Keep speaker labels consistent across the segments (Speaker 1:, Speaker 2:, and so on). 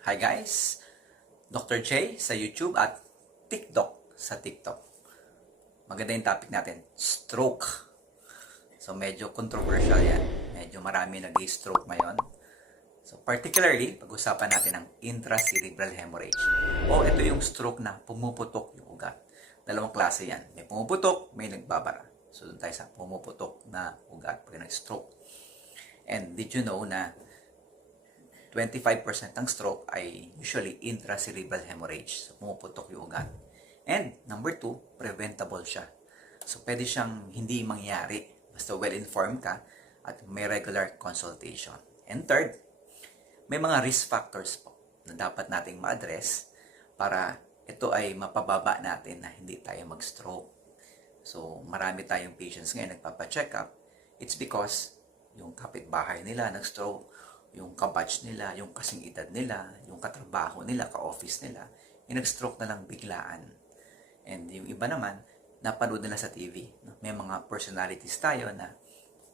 Speaker 1: Hi guys! Dr. J sa YouTube at TikTok sa TikTok. Maganda yung topic natin, stroke. So medyo controversial yan. Medyo marami nag-stroke ngayon. So particularly, pag-usapan natin ang intracerebral hemorrhage. O ito yung stroke na pumuputok yung ugat. Dalawang klase yan. May pumuputok, may nagbabara. So doon tayo sa pumuputok na ugat pag nag-stroke. And did you know na 25% ng stroke ay usually intracerebral hemorrhage. So, pumuputok yung ugat. And number two, preventable siya. So, pwede siyang hindi mangyari basta well-informed ka at may regular consultation. And third, may mga risk factors po na dapat nating ma-address para ito ay mapababa natin na hindi tayo mag-stroke. So, marami tayong patients ngayon nagpapa-check up. It's because yung kapitbahay nila nag-stroke, yung kabatch nila, yung kasing edad nila, yung katrabaho nila, ka-office nila, yung nag-stroke na lang biglaan. And yung iba naman, napanood nila sa TV. May mga personalities tayo na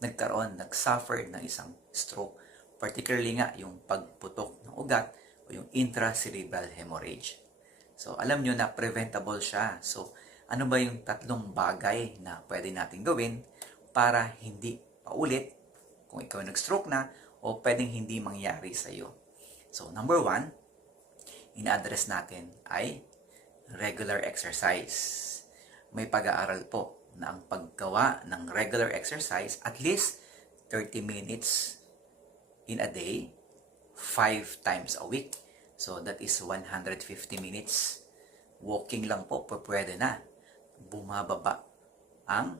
Speaker 1: nagkaroon, nag-suffer ng isang stroke. Particularly nga yung pagputok ng ugat o yung intracerebral hemorrhage. So, alam nyo na preventable siya. So, ano ba yung tatlong bagay na pwede natin gawin para hindi paulit kung ikaw nag-stroke na o pwedeng hindi mangyari sa iyo. So, number one, ina-address natin ay regular exercise. May pag-aaral po na ang paggawa ng regular exercise at least 30 minutes in a day, 5 times a week. So, that is 150 minutes. Walking lang po, pwede na. Bumababa ang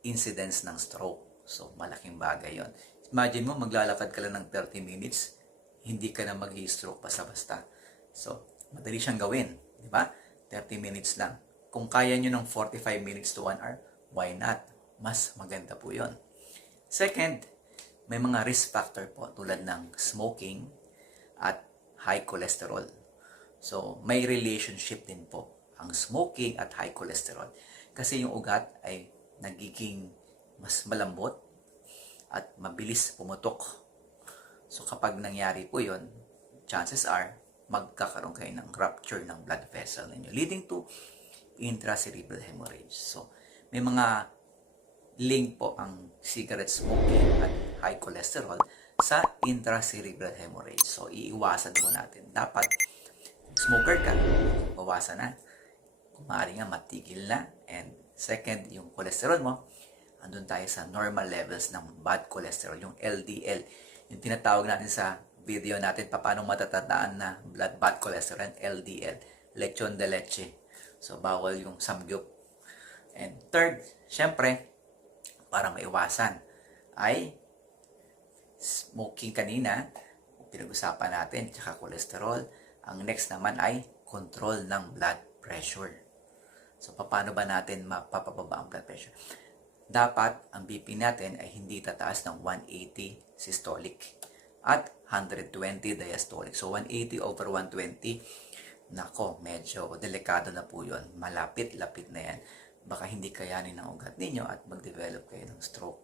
Speaker 1: incidence ng stroke. So, malaking bagay yon. Imagine mo, maglalakad ka lang ng 30 minutes, hindi ka na mag stroke basta-basta. So, madali siyang gawin. Di ba? 30 minutes lang. Kung kaya nyo ng 45 minutes to 1 hour, why not? Mas maganda po yon. Second, may mga risk factor po tulad ng smoking at high cholesterol. So, may relationship din po ang smoking at high cholesterol. Kasi yung ugat ay nagiging mas malambot at mabilis pumutok. So kapag nangyari po yon, chances are magkakaroon kayo ng rupture ng blood vessel ninyo leading to intracerebral hemorrhage. So may mga link po ang cigarette smoking at high cholesterol sa intracerebral hemorrhage. So iiwasan po natin. Dapat smoker ka, bawasan na. Kung maaari nga matigil na. And second, yung cholesterol mo, andun tayo sa normal levels ng bad cholesterol, yung LDL. Yung tinatawag natin sa video natin, paano matatandaan na blood bad cholesterol, LDL, lechon de leche. So, bawal yung samgyup. And third, syempre, para maiwasan, ay smoking kanina, pinag-usapan natin, tsaka cholesterol. Ang next naman ay control ng blood pressure. So, paano ba natin mapapababa ang blood pressure? Dapat ang BP natin ay hindi tataas ng 180 systolic at 120 diastolic. So, 180 over 120, nako, medyo delikado na po yun. Malapit-lapit na yan. Baka hindi kayanin ng ugat ninyo at mag-develop kayo ng stroke.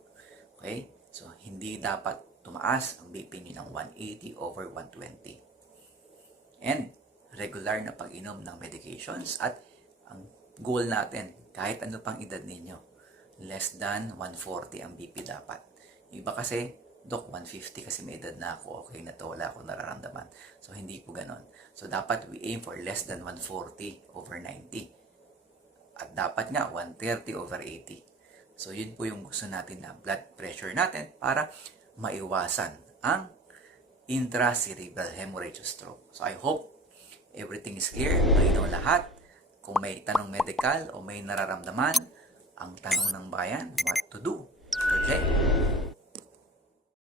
Speaker 1: Okay? So, hindi dapat tumaas ang BP niyo ng 180 over 120. And, regular na pag-inom ng medications at ang goal natin, kahit ano pang edad ninyo, less than 140 ang BP dapat. Yung iba kasi, Dok, 150 kasi may edad na ako, okay na to, wala nararamdaman. So, hindi po ganon. So, dapat we aim for less than 140 over 90. At dapat nga, 130 over 80. So, yun po yung gusto natin na blood pressure natin para maiwasan ang intracerebral hemorrhage or stroke. So, I hope everything is clear, malinaw lahat. Kung may tanong medical o may nararamdaman, ang tanong ng bayan, what to do? Project.